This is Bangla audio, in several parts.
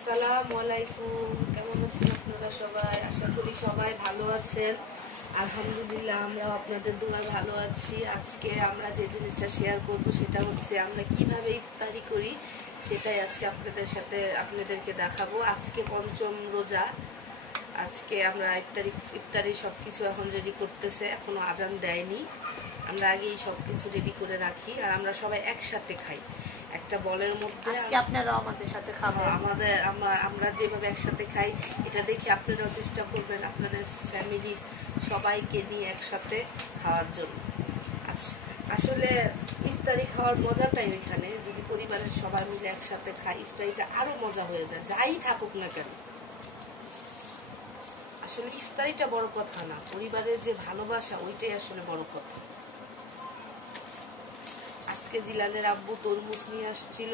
আসসালামু আলাইকুম, কেমন আছেন আপনারা সবাই? আশা করি সবাই ভালো আছেন। আলহামদুলিল্লাহ, আমরাও আপনাদের দোয়ায় ভালো আছি। আজকে আমরা যে জিনিসটা শেয়ার করব সেটা হচ্ছে আমরা কিভাবে ইফতারি করি, সেটাই আজকে আপনাদেরকে দেখাবো। আজকে পঞ্চম রোজা। আজকে আমরা ইফতারি সবকিছু এখন রেডি করতেছে, এখনো আজান দেয়নি। আমরা আগেই সবকিছু রেডি করে রাখি আর আমরা সবাই একসাথে খাই একটা বলের মধ্যে। আজকে আপনারাও আমাদের সাথে খাবেন। আমরা যেভাবে একসাথে খাই এটা দেখে আপনারাও চেষ্টা করবেন আপনাদের ফ্যামিলি সবাইকে নিয়ে একসাথে খাওয়ার জন্য। আসলে ইফতারি খাওয়ার মজাটাই ওইখানে, যদি পরিবারের সবাই মিলে একসাথে খাই ইফতারিটা আরো মজা হয়ে যায়, যাই থাকুক না কেন। আসলে ইফতারিটা বড় কথা না, পরিবারের যে ভালোবাসা ওইটাই আসলে বড় কথা। আজকে জিলানের আব্বু তরমুজ নিয়ে আসছিল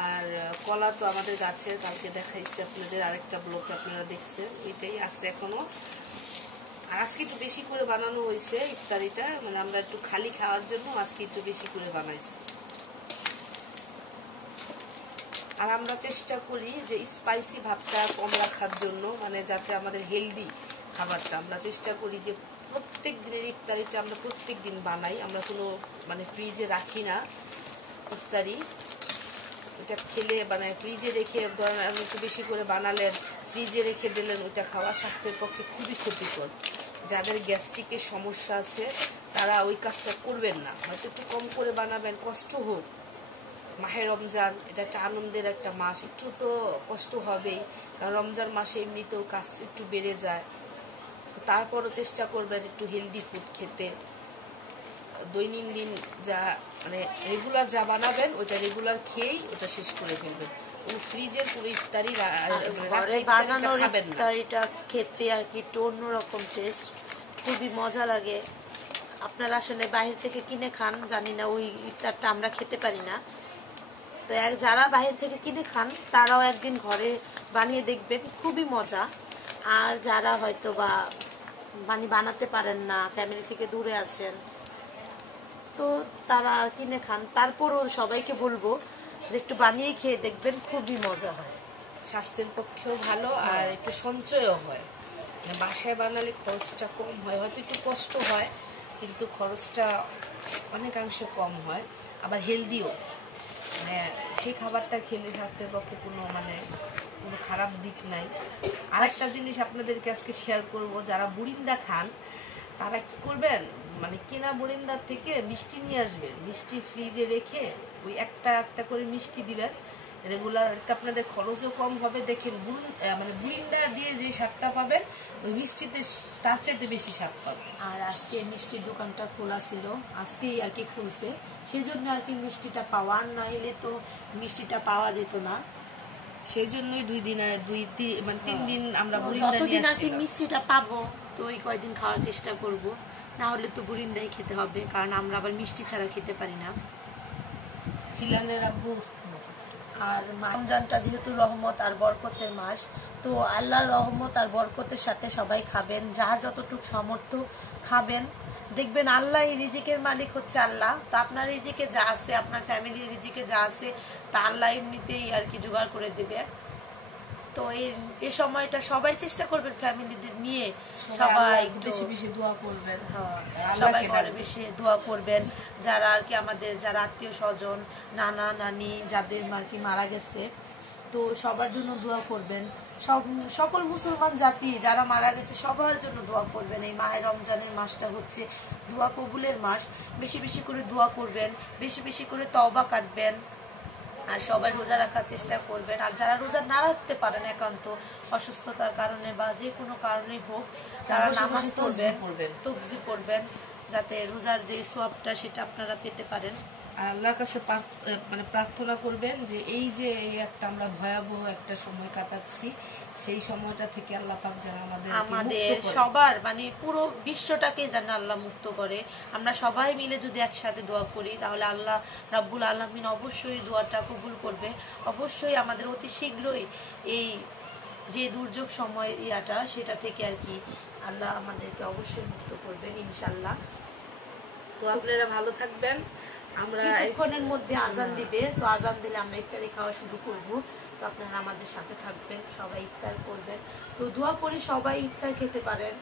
আর কলা তো আমাদের গাছের, কালকে দেখাইছে আপনাদের আরেকটা ব্লকে, আপনারা দেখছেন, ওইটাই আছে এখনো। আর আজকে একটু বেশি করে বানানো হয়েছে ইফতারিটা, মানে আমরা একটু খালি খাওয়ার জন্য আজকে একটু বেশি করে বানাইছি। আর আমরা চেষ্টা করি যে স্পাইসি ভাবটা কম রাখার জন্য, মানে যাতে আমাদের হেলদি খাবারটা আমরা চেষ্টা করি যে প্রত্যেক দিনের ইফতারিটা আমরা প্রত্যেক দিন বানাই। আমরা কোনো মানে ফ্রিজে রাখি না ইফতারি, ওটা খেলে মানে ফ্রিজে রেখে ধরেন আপনি একটু বেশি করে বানালেন, ফ্রিজে রেখে দিলেন, ওইটা খাওয়া স্বাস্থ্যের পক্ষে খুবই ক্ষতিকর। যাদের গ্যাস্ট্রিকের সমস্যা আছে তারা ওই কাজটা করবেন না, হয়তো একটু কম করে বানাবেন, কষ্ট হোক। মাহে রমজান, এটা একটা আনন্দের একটা মাস, একটু তো কষ্ট হবেই, কারণ রমজান মাসে এমনিতেও কাজ একটু বেড়ে যায়। তারপরও চেষ্টা করবেন একটু হেলদি ফুড খেতে। দৈনন্দিন যা মানে রেগুলার যা বানাবেন ওইটা রেগুলার খেয়েই ওটা শেষ করে ফেলবেন। ফ্রিজের পুরো ইফতারি বানানোর ইফতারিটা খেতে আর কি একটু অন্যরকম টেস্ট, খুবই মজা লাগে। আপনারা আসলে বাইরে থেকে কিনে খান, জানি না, ওই ইফতারটা আমরা খেতে পারি না। তো যারা বাইরে থেকে কিনে খান তারাও একদিন ঘরে বানিয়ে দেখবেন, খুবই মজা। আর যারা হয়তো বা বানাতে পারেন না, ফ্যামিলি থেকে দূরে আছেন, তো তারা কিনে খান। তারপরও সবাইকে বলবো যে একটু বানিয়ে খেয়ে দেখবেন, খুবই মজা হয়, স্বাস্থ্যের পক্ষেও ভালো আর একটু সঞ্চয়ও হয়। বাসায় বানালে খরচটা কম হয়, হয়তো একটু কষ্ট হয় কিন্তু খরচটা অনেকাংশে কম হয়, আবার হেলদিও। মানে সেই খাবারটা খেলে স্বাস্থ্যের পক্ষে কোনো খারাপ দিক নাই। আরেকটা জিনিস আপনাদেরকে আজকে শেয়ার করব, যারা বুরিন্দা খান তারা কি করবেন, মানে কেনা বুরিন্দার থেকে মিষ্টি নিয়ে আসবেন, মিষ্টি ফ্রিজে রেখে ওই একটা একটা করে মিষ্টি দিবেন রেগুলার, আপনাদের খরচও কম হবে। দেখেন বুরিন্দা দিয়ে যে স্বাদটা পাবেন ওই মিষ্টিতে তার চাইতে বেশি স্বাদ পাবেন। আর আজকে মিষ্টির দোকানটা খোলা ছিল, আজকেই আর কি খুলছে, সেই জন্য আর কি মিষ্টিটা পাওয়া, না হলে তো মিষ্টিটা পাওয়া যেত না। সেই জন্যই 2 দিন আর 3 দিন আমরা বুরিন্দা নিয়ে আসছি। মিষ্টিটা পাবো তো ওই কয়দিন খাওয়ার চেষ্টা করব, না হলে তো বুরিন্দাই খেতে হবে, কারণ আমরা আবার মিষ্টি ছাড়া খেতে পারি না। জিলানের আব্বু আর রমজানটা যেহেতু রহমত আর বরকতের মাস, তো আল্লাহর রহমত আর বরকতের সাথে সবাই খাবেন, যার যতটুকু সামর্থ্য খাবেন। দেখবেন আল্লাহ রিজিকের মালিক হচ্ছে আল্লাহ, তো আপনার রিজিকে যা আছে, আপনার ফ্যামিলির রিজিকে যা আছে তা আল্লাহ এমনিতেই আর কি জোগাড় করে দেবে। তো এই সময়টা সবাই চেষ্টা করবেন ফ্যামিলিদের নিয়ে, সবাই বেশি বেশি দোয়া করবেন, সবাই ঘরে বেশি দোয়া করবেন। যারা আর কি আমাদের যারা আত্মীয় স্বজন, নানা নানি যাদের আর কি মারা গেছে, তো সবার জন্য দোয়া করবেন। সকল মুসলমান জাতি যারা মারা গেছে সবার জন্য দোয়া করবেন। এই মাহে রমজানের মাসটা হচ্ছে দোয়া কবুলের মাস, বেশি বেশি করে দোয়া করবেন, বেশি বেশি করে তওবা কাটবেন, আর সবাই রোজা রাখার চেষ্টা করবেন। আর যারা রোজা না রাখতে পারেন একান্ত অসুস্থতার কারণে বা যে কোনো কারণে হোক, যারা নামাজ পড়বেন, তাকবীর পড়বেন, যাতে রোজার যে সওয়াবটা সেটা আপনারা পেতে পারেন। আর আল্লাহর কাছে প্রার্থনা করবেন যে এই যে একটা আমরা ভয়াবহ একটা সময় কাটাচ্ছি, সেই সময়টা থেকে আল্লাহ পাক যেন আমাদের সবার মানে পুরো বিশ্বটাকে যেন আল্লাহ মুক্ত করে। আমরা সবাই মিলে যদি একসাথে দোয়া করি তাহলে আল্লাহ রাব্বুল আলামিন অবশ্যই দোয়াটা কবুল করবে। অবশ্যই আমাদের অতি শীঘ্রই এই যে দুর্যোগ সময় সেটা থেকে আর কি আল্লাহ আমাদেরকে অবশ্যই মুক্ত করবেন ইনশাআল্লাহ। তো আপনারা ভালো থাকবেন। আমরা কিছুক্ষণের মধ্যে আজান দিবে, তো আজান দিলে আমরা ইফতারি খাওয়া শুরু করব। তো আপনারা আমাদের সাথে থাকবেন, সবাই ইফতার করবেন। তো দোয়া করি সবাই ইফতার খেতে পারেন।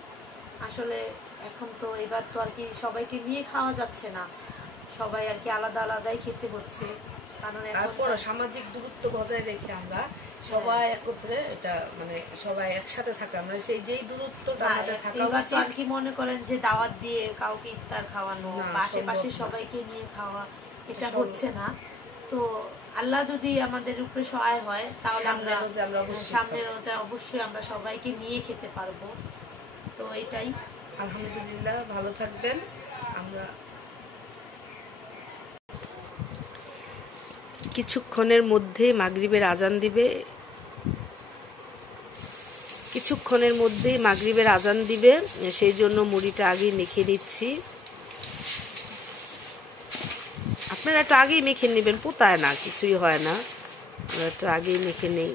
আসলে এখন তো এবার তো আর কি সবাইকে নিয়ে খাওয়া যাচ্ছে না, সবাই আর কি আলাদা আলাদাই খেতে হচ্ছে, কারণ তারপর সামাজিক দূরত্ব বজায় রেখে আমরা সবাই একত্রে এটা মানে সবাই একসাথে থাকা আমরা সেই যেই দূরত্বটা আমাদের থাকা এবার তো উচিত। আর কি মনে করেন যে দাওয়াত দিয়ে কাউকে ইফতার খাওয়ানো, আশেপাশে সবাইকে নিয়ে খাওয়া, এটা হচ্ছে না। তো আল্লাহ যদি আমাদের উপরে সহায় হয় তাহলে আমরা সামনের রোজা অবশ্যই আমরা সবাইকে নিয়ে খেতে পারবো। তো এটাই, আলহামদুলিল্লাহ, ভালো থাকবেন। আমরা কিছুক্ষণের মধ্যেই মাগরিবের আজান দিবে, সেই জন্য মুড়িটা আগেই মেখে নিচ্ছি। আপনারা একটু আগেই মেখে নেবেন, পোতায় না, কিছুই হয় না, আমরা একটু আগেই মেখে নেই।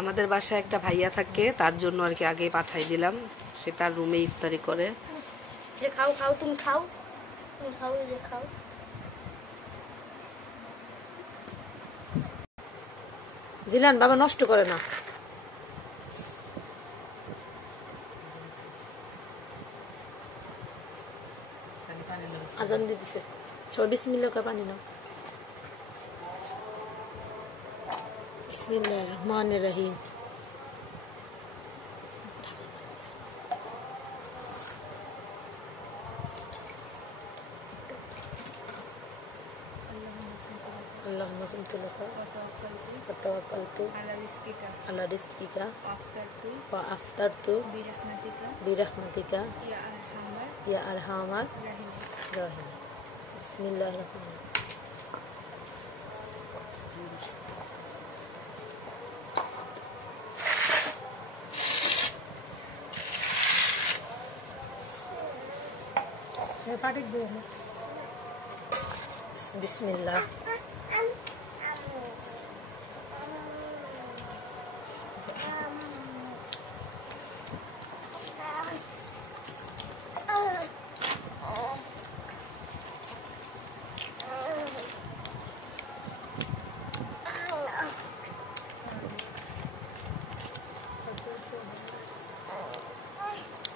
আমাদের বাসায় একটা ভাইয়া থাকে, তার জন্য আর কি আগে পাঠাই দিলাম, সে তার রুমে ইফতারি করে। যে খাও খাও, তুমি খাও, যে খাও। জিলান বাবা নষ্ট করে না। আজান দিতেছে, সবাই বিসমিল্লাহ করে পানি নাও। বিসমিল্লাহির রহমানির রহিম। اللهم صمت لك وتوكلت على رزقك وأفطرت برحمتك يا أرحم الراحمين بسم الله الرحمن الرحيم بسم الله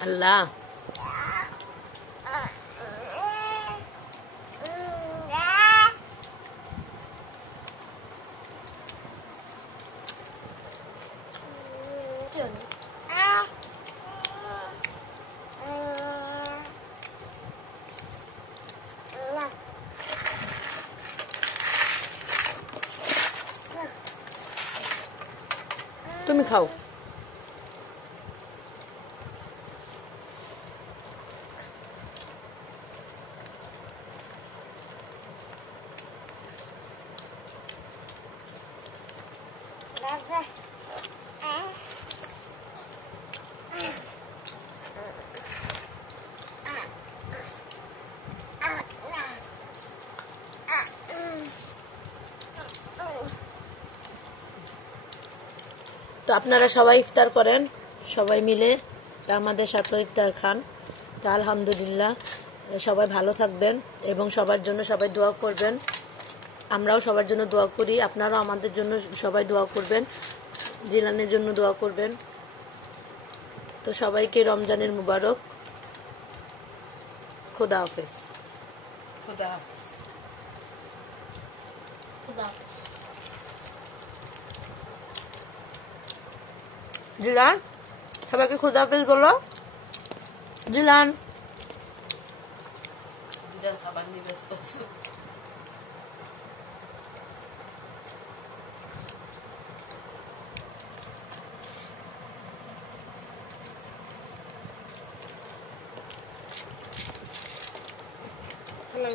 الله তুমি খাও। তো আপনারা সবাই ইফতার করেন, সবাই মিলে তা আমাদের সাথে ইফতার খান। তা আলহামদুলিল্লাহ, সবাই ভালো থাকবেন এবং সবার জন্য সবাই দোয়া করবেন। আমরাও সবার জন্য দোয়া করি, আপনারাও আমাদের জন্য সবাই দোয়া করবেন, জিলানের জন্য দোয়া করবেন। তো সবাইকে রমজানের মুবারক। খোদা হাফেজ। খোদা হাফেজ। জিলান সবাইকে খোদা হাফেজ বলো। জিলান খাবার নিয়ে ব্যস্ত আছে। Hello,